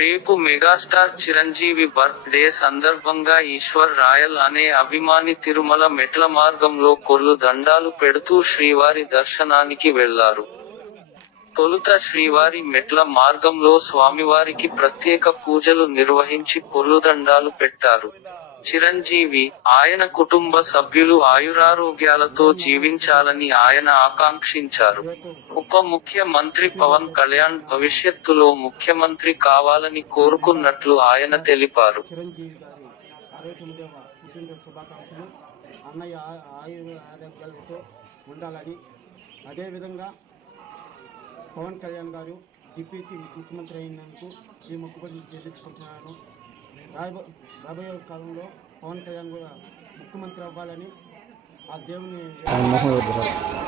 రేపు megastar Chiranjeevi birth day సందర్భంగా Eshwar royal అనే అభిమాని తిరుమల మెట్ల మార్గంలో కొర్లు దండాలు పెడుతూ శ్రీవారి దర్శనానికి వెళ్లారు. తొలుత శ్రీవారి మెట్ల మార్గంలో స్వామివారికి ప్రత్యేక పూజలు నిర్వహించి కొర్లుదండాలు పెట్టారు. చిరంజీవి, ఆయన కుటుంబ సభ్యులు ఆయురారోగ్యాలతో జీవించాలని ఆయన ఆకాంక్షించారు. ఉప ముఖ్యమంత్రి పవన్ కళ్యాణ్ భవిష్యత్తులో ముఖ్యమంత్రి కావాలని కోరుకున్నట్లు ఆయన తెలిపారు. చిరంజీవి గారి 69వ పుట్టినరోజు శుభాకాంక్షలు. అన్నయ్య ఆరోగ్యాలతో ఉండాలని, అదేవిధంగా పవన్ కళ్యాణ్ గారు డిప్యూటీ ముఖ్యమంత్రి అయినందుకు ఈ మొక్కుబడిని చెల్లించుకుంటున్నాను. రాబోయే కాలంలో పవన్ కళ్యాణ్ కూడా ముఖ్యమంత్రి అవ్వాలని ఆ దేవుని